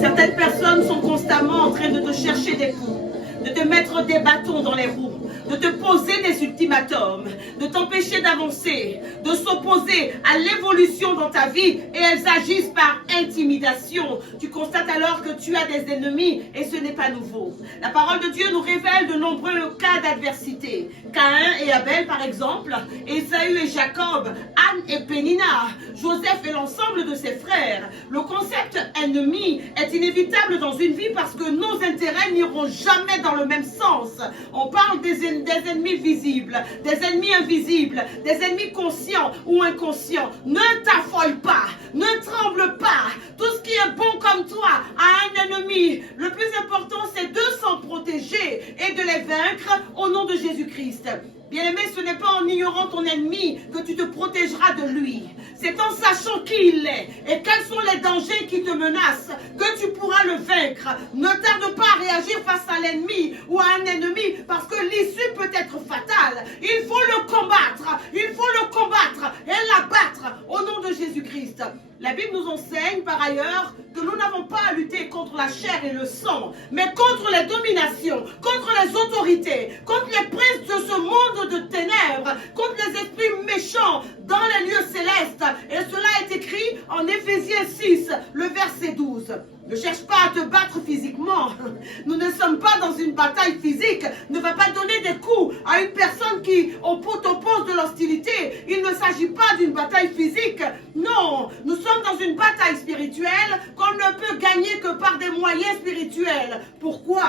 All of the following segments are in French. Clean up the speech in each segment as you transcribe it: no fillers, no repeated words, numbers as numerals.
Certaines personnes sont constamment en train de te chercher des coups, de te mettre des bâtons dans les roues, de te poser des ultimatums, de t'empêcher d'avancer, de s'opposer à l'évolution dans ta vie, et elles agissent par intimidation. Tu constates alors que tu as des ennemis et ce n'est pas nouveau. La parole de Dieu nous révèle de nombreux cas d'adversité. Caïn et Abel par exemple, Ésaü et Jacob, Anne et Pénina, Joseph et l'ensemble de ses frères. Le concept ennemi est inévitable dans une vie parce que nos intérêts n'iront jamais dans le même sens. On parle des ennemis visibles, des ennemis invisibles, des ennemis conscients ou inconscients. Ne t'affole pas, ne tremble pas. Tout ce qui est bon comme toi a un ennemi. Le plus important, c'est de s'en protéger et de les vaincre au nom de Jésus-Christ. Bien-aimé, ce n'est pas en ignorant ton ennemi que tu te protégeras de lui. C'est en sachant qui il est et quels sont les dangers qui te menacent que tu pourras le vaincre. Ne tarde pas à réagir face à l'ennemi ou à un ennemi parce que l'issue peut être fatale. Il faut le combattre, et l'abattre au nom de Jésus-Christ. La Bible nous enseigne par ailleurs que nous n'avons pas à lutter contre la chair et le sang, mais contre les dominations, contre les autorités, contre les princes de ce monde de ténèbres, contre les esprits méchants dans les lieux célestes. Et cela est écrit en Éphésiens 6, le verset 12. Ne cherche pas à te battre physiquement. Nous ne sommes pas dans une bataille physique. Ne va pas donner des coups à une personne qui t'oppose de l'hostilité. Il ne s'agit pas d'une bataille physique. Non, nous sommes dans une bataille spirituelle qu'on ne peut gagner que par des moyens spirituels. Pourquoi ?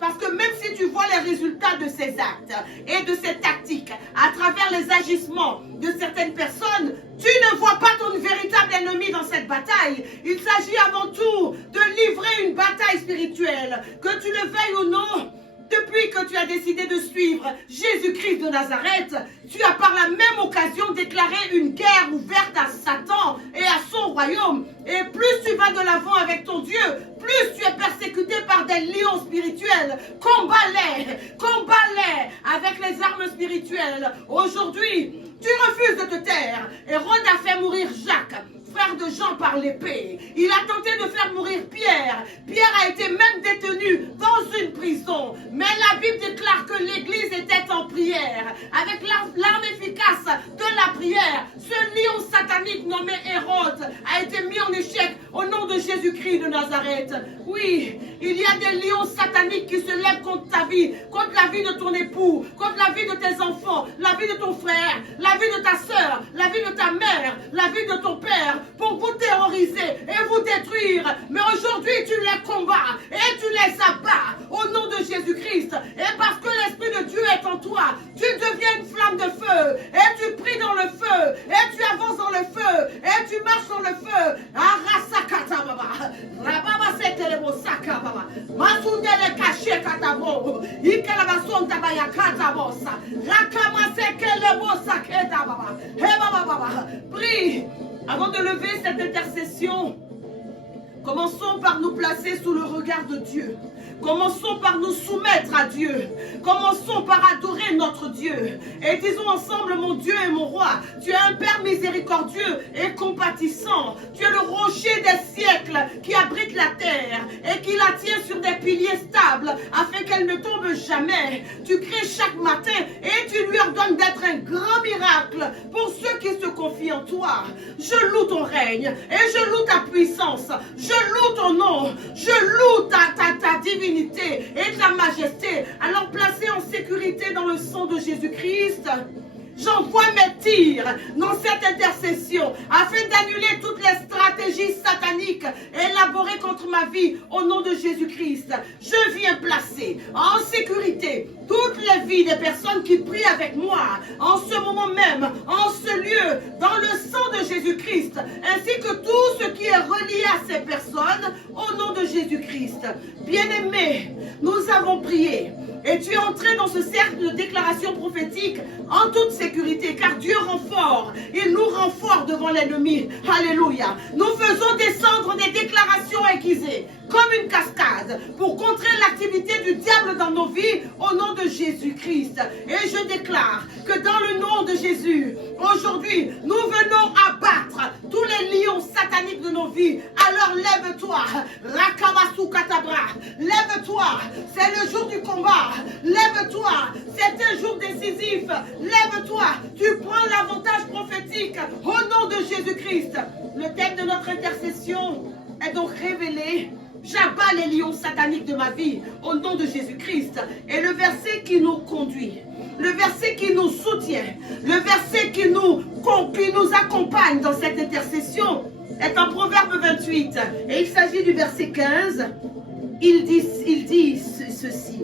Parce que même si tu vois les résultats de ces actes et de ces tactiques à travers les agissements de certaines personnes, tu ne vois pas ton véritable ennemi dans cette bataille. Il s'agit avant tout de livrer une bataille spirituelle. Que tu le veuilles ou non, depuis que tu as décidé de suivre Jésus-Christ de Nazareth, tu as par la même occasion déclaré une guerre ouverte à Satan et à son royaume. Et plus tu vas de l'avant avec ton Dieu, plus tu es persécuté par des lions spirituels. Combat-les avec les armes spirituelles. Aujourd'hui, tu refuses de te taire. Hérode a fait mourir Jacques, frère de Jean, par l'épée. Il a tenté de faire mourir Pierre. Pierre a été même détenu dans une prison. Mais la Bible déclare que l'Église était en prière. Avec l'arme efficace de la prière, ce lion satanique nommé Hérode a été mis en échec au nom de Jésus-Christ de Nazareth. Oui, il y a des lions sataniques qui se lèvent contre ta vie, contre la vie de ton époux, contre la vie de tes enfants, la vie de ton frère, la vie de ta soeur, la vie de ta mère, la vie de ton père, pour vous terroriser et vous détruire. Mais aujourd'hui, tu les combats et tu les abats au nom de Jésus-Christ. Et parce que l'Esprit de Dieu est en toi, tu deviens une flamme de feu et tu pries dans le feu et tu avances dans le feu et tu marches dans le feu. Arasakata baba, rababa setelebo saka baba, masundele kache katabo, ikalabason tabaya katabosa, rakama sekelebo saketa baba, he baba baba. Prie. Avant de lever cette intercession, commençons par nous placer sous le regard de Dieu. Commençons par nous soumettre à Dieu. Commençons par adorer notre Dieu. Et disons ensemble, mon Dieu et mon roi, tu es un Père miséricordieux et compatissant. Tu es le rocher des siècles qui abrite la terre et qui la tient sur des piliers stables afin qu'elle ne tombe jamais. Tu crées chaque matin et tu lui ordonnes d'être un grand miracle pour ceux qui se confient en toi. Je loue ton règne et je loue ta puissance. Je loue ton nom. Je loue ta divinité et ta majesté. Alors placez en sécurité dans le sang de Jésus-Christ. J'envoie mes tirs dans cette intercession afin d'annuler toutes les stratégies sataniques élaborées contre ma vie au nom de Jésus-Christ. Je viens placer en sécurité toutes les vies des personnes qui prient avec moi en ce moment même, en ce lieu, dans le sang de Jésus-Christ, ainsi que tout ce qui est relié à ces personnes au nom de Jésus-Christ. Bien-aimés, nous avons prié. Et tu es entré dans ce cercle de déclaration prophétique en toute sécurité, car Dieu rend fort. Il nous rend fort devant l'ennemi. Alléluia. Nous faisons descendre des déclarations aiguisées, comme une cascade. escalade, pour contrer l'activité du diable dans nos vies, au nom de Jésus-Christ. Et je déclare que dans le nom de Jésus, aujourd'hui, nous venons abattre tous les lions sataniques de nos vies. Alors lève-toi, Rakamasu Katabra, lève-toi, c'est le jour du combat, lève-toi, c'est un jour décisif, lève-toi, tu prends l'avantage prophétique au nom de Jésus-Christ. Le thème de notre intercession est donc révélé. J'abats les lions sataniques de ma vie au nom de Jésus-Christ. Et le verset qui nous conduit, le verset qui nous soutient, le verset qui nous accompagne dans cette intercession est en Proverbe 28. Et il s'agit du verset 15. Il dit ceci.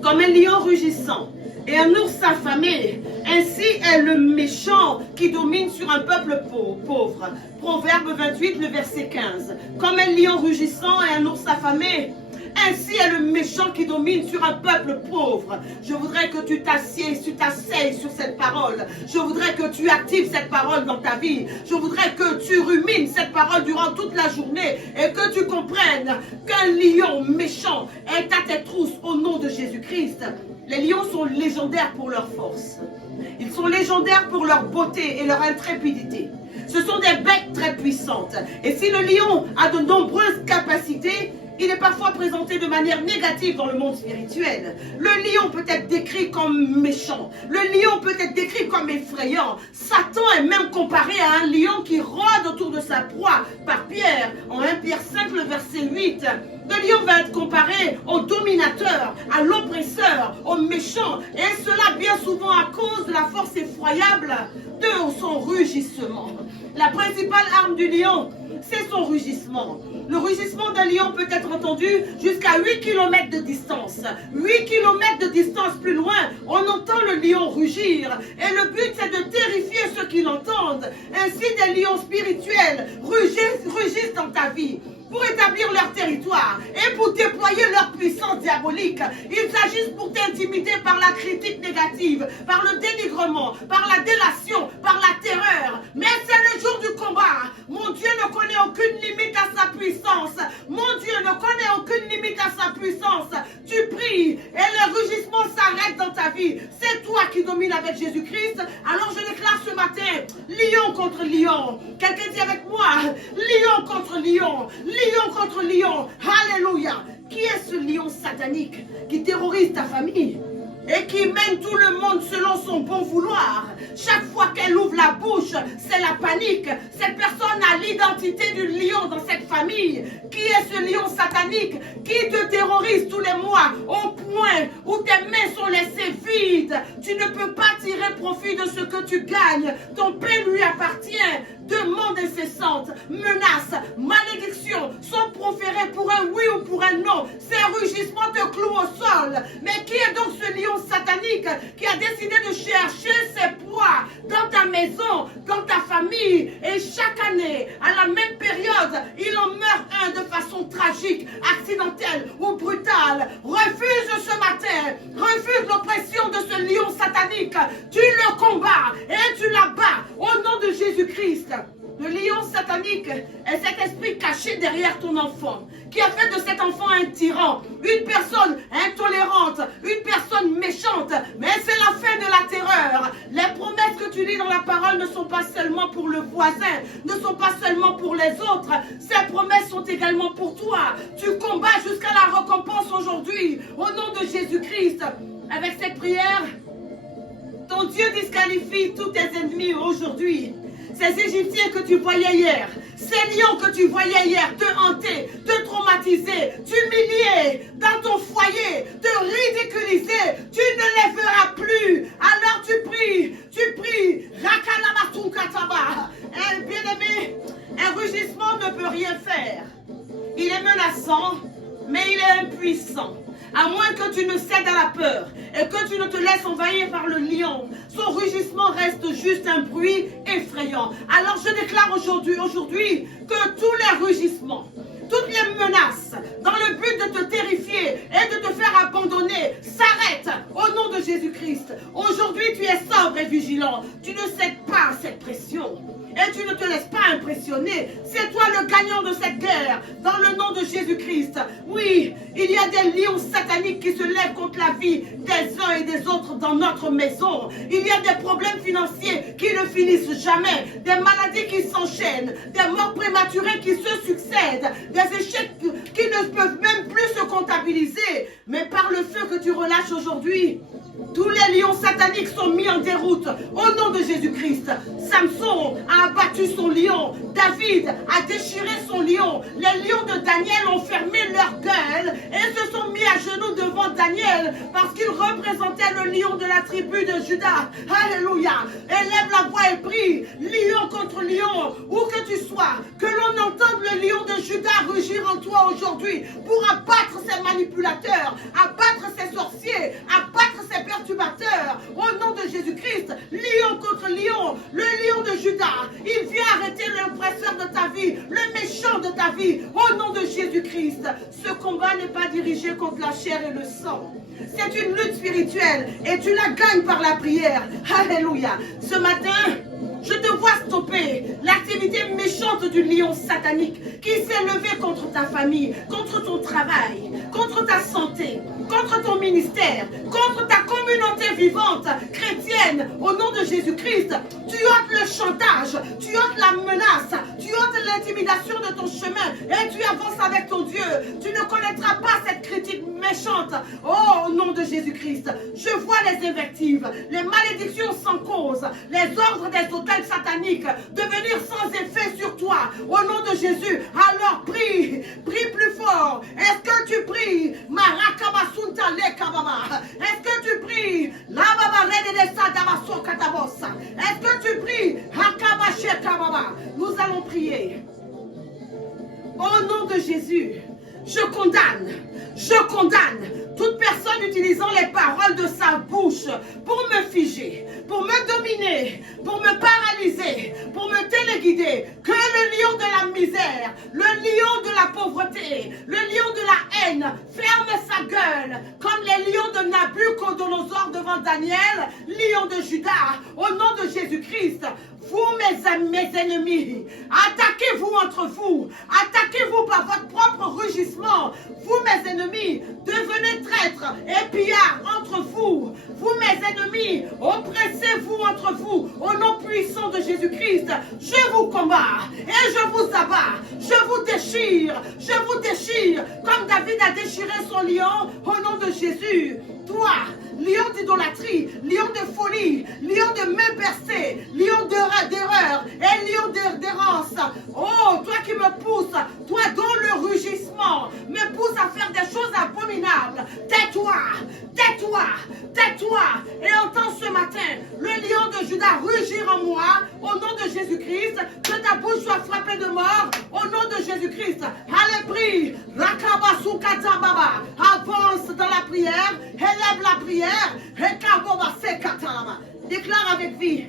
Comme un lion rugissant et un ours affamé, ainsi est le méchant qui domine sur un peuple pauvre. Proverbe 28, le verset 15. Comme un lion rugissant et un ours affamé, ainsi est le méchant qui domine sur un peuple pauvre. Je voudrais que tu t'asseyes sur cette parole. Je voudrais que tu actives cette parole dans ta vie. Je voudrais que tu rumines cette parole durant toute la journée et que tu comprennes qu'un lion méchant est à tes trousses au nom de Jésus-Christ. Les lions sont légendaires pour leur force. Ils sont légendaires pour leur beauté et leur intrépidité. Ce sont des bêtes très puissantes. Et si le lion a de nombreuses capacités, il est parfois présenté de manière négative dans le monde spirituel. Le lion peut être décrit comme méchant. Le lion peut être décrit comme effrayant. Satan est même comparé à un lion qui rôde autour de sa proie par Pierre. En 1 Pierre 5, le verset 8. Le lion va être comparé au dominateur, à l'oppresseur, au méchant. Et cela bien souvent à cause de la force effroyable de son rugissement. La principale arme du lion, c'est son rugissement. Le rugissement d'un lion peut être entendu jusqu'à 8 km de distance. 8 km de distance plus loin, on entend le lion rugir. Et le but, c'est de terrifier ceux qui l'entendent. Ainsi, des lions spirituels rugissent dans ta vie pour établir leur territoire et pour déployer leur puissance diabolique. Ils agissent pour t'intimider par la critique négative, par le dénigrement, par la délation, par la terreur. Mais c'est le jour du combat. Mon Dieu ne connaît aucune limite à sa puissance. Mon Dieu ne connaît aucune limite à sa puissance. Tu pries et le rugissement s'arrête dans ta vie. C'est toi qui domines avec Jésus-Christ. Alors je déclare ce matin, lion contre lion. Quelqu'un dit avec moi, lion contre lion. Lion contre lion. Alléluia. Qui est ce lion satanique qui terrorise ta famille et qui mène tout le monde selon son bon vouloir? Chaque fois qu'elle ouvre la bouche, c'est la panique. Cette personne a l'identité du lion dans cette famille. Qui est ce lion satanique qui te terrorise tous les mois au point où tes mains sont laissées vides? Tu ne peux pas tirer profit de ce que tu gagnes. Ton pain lui appartient. Demandes incessantes, menaces, malédictions sont proférées pour un oui ou pour un non. Ces rugissements te clouent au sol. Mais qui est donc ce lion satanique qui a décidé de chercher ses proies dans ta maison, dans ta famille? Et chaque année, à la même période, il en meurt un de façon tragique, accidentelle ou brutale. Refuse ce matin, refuse l'oppression de ce lion satanique. Tu le combats et tu l'abats au nom de Jésus-Christ. Le lion satanique est cet esprit caché derrière ton enfant, qui a fait de cet enfant un tyran, une personne intolérante, une personne méchante. Mais c'est la fin de la terreur. Les promesses que tu lis dans la parole ne sont pas seulement pour le voisin, ne sont pas seulement pour les autres. Ces promesses sont également pour toi. Tu combats jusqu'à la récompense aujourd'hui, au nom de Jésus-Christ. Avec cette prière, ton Dieu disqualifie tous tes ennemis aujourd'hui. Ces Égyptiens que tu voyais hier, ces lions que tu voyais hier te hanter, te traumatiser, t'humilier dans ton foyer, te ridiculiser, tu ne les feras plus. Alors tu pries. Bien-aimé, un rugissement ne peut rien faire. Il est menaçant, mais il est impuissant. À moins que tu ne cèdes à la peur et que tu ne te laisses envahir par le lion, son rugissement reste juste un bruit effrayant. Alors je déclare aujourd'hui que tous les rugissements, toutes les menaces, dans le but de te terrifier et de te faire abandonner, s'arrêtent au nom de Jésus-Christ. Aujourd'hui, tu es sobre et vigilant. Tu ne cèdes pas à cette pression. Et tu ne te laisses pas impressionner. C'est toi le gagnant de cette guerre dans le nom de Jésus-Christ. Oui, il y a des lions sataniques qui se lèvent contre la vie des uns et des autres dans notre maison. Il y a des problèmes financiers qui ne finissent jamais, des maladies qui s'enchaînent, des morts prématurées qui se succèdent, des échecs qui ne peuvent même plus se comptabiliser. Mais par le feu que tu relâches aujourd'hui, tous les lions sataniques sont mis en déroute au nom de Jésus-Christ. Samson a abattu son lion. David a déchiré son lion. Les lions de Daniel ont fermé leur gueule et se sont mis à genoux devant Daniel parce qu'il représentait le lion de la tribu de Juda. Alléluia. Élève la voix et prie. Lion contre lion, où que tu sois, que l'on entende le lion de Juda rugir en toi aujourd'hui pour abattre ces manipulateurs, abattre ces sorciers, abattre ces perturbateurs. Au nom de Jésus-Christ, lion contre lion, le lion de Juda, il vient arrêter l'oppresseur de ta vie, le méchant de ta vie. Au nom de Jésus-Christ, ce combat n'est pas dirigé contre la chair et le sang. C'est une lutte spirituelle et tu la gagnes par la prière. Alléluia. Ce matin, je te vois stopper l'activité méchante du lion satanique qui s'est levé contre ta famille, contre ton travail, contre ta santé, contre ton ministère, contre ta communauté vivante chrétienne. Au nom de Jésus-Christ, tu ôtes le chantage, tu ôtes la menace, tu ôtes l'intimidation de ton chemin et tu avances avec ton Dieu. Tu ne connaîtras pas cette critique méchante. Oh, au nom de Jésus-Christ, je vois les invectives, les malédictions sans cause, les ordres des autels sataniques devenir sans effet sur toi. Au nom de Jésus, alors prie, prie plus fort. Est-ce que tu pries? Est-ce que tu pries? Est-ce que tu pries? Nous allons prier. Au nom de Jésus, je condamne toute personne utilisant les paroles de sa bouche pour me figer, pour me dominer, pour me paralyser, pour me téléguider. Que le lion de la misère, le lion de la pauvreté, le lion de la haine ferme sa gueule comme les lions de Nabuchodonosor devant Daniel, lion de Juda. Au nom de Jésus-Christ, vous, mes ennemis, attaquez-vous entre vous. Attaquez-vous par votre propre rugissement. Vous, mes ennemis, devenez traîtres et pillards entre vous. Vous, mes ennemis, oppressez-vous entre vous. Au nom puissant de Jésus-Christ, je vous combats et je vous abats. Je vous déchire, comme David a déchiré son lion. Au nom de Jésus, toi, lion d'idolâtrie, lion de folie, lion de main percée, lion d'erreur et lion d'errance. Oh, toi qui me pousses, toi dont le rugissement me pousse à faire des choses abominables. Tais-toi, tais-toi, tais-toi. Et entends ce matin le lion de Juda rugir en moi. Au nom de Jésus-Christ, que ta bouche soit frappée de mort. Au nom de Jésus-Christ, allez prie. Avance dans la prière, élève la prière. Déclare avec vie,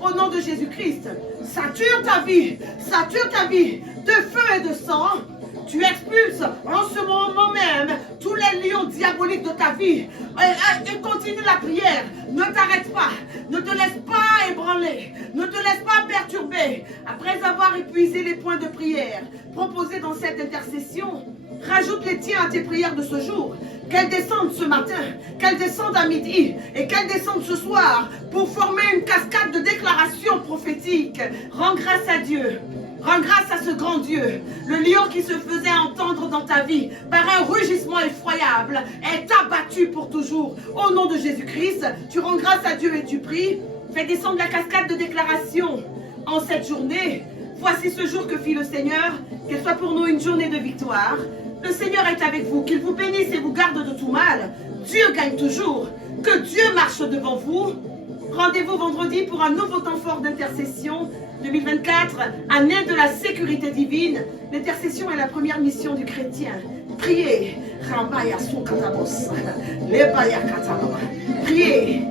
au nom de Jésus-Christ, sature ta vie de feu et de sang. Tu expulses en ce moment même tous les lions diaboliques de ta vie et continue la prière. Ne t'arrête pas, ne te laisse pas ébranler, ne te laisse pas perturber. Après avoir épuisé les points de prière proposés dans cette intercession, rajoute les tiens à tes prières de ce jour. Qu'elles descendent ce matin, qu'elles descendent à midi et qu'elles descendent ce soir pour former une cascade de déclarations prophétiques. Rends grâce à Dieu. Rends grâce à ce grand Dieu. Le lion qui se faisait entendre dans ta vie par un rugissement effroyable est abattu pour toujours. Au nom de Jésus-Christ, tu rends grâce à Dieu et tu pries. Fais descendre la cascade de déclarations en cette journée. Voici ce jour que fit le Seigneur. Qu'elle soit pour nous une journée de victoire. Le Seigneur est avec vous, qu'il vous bénisse et vous garde de tout mal. Dieu gagne toujours. Que Dieu marche devant vous. Rendez-vous vendredi pour un nouveau temps fort d'intercession 2024, année de la sécurité divine. L'intercession est la première mission du chrétien. Priez. Priez.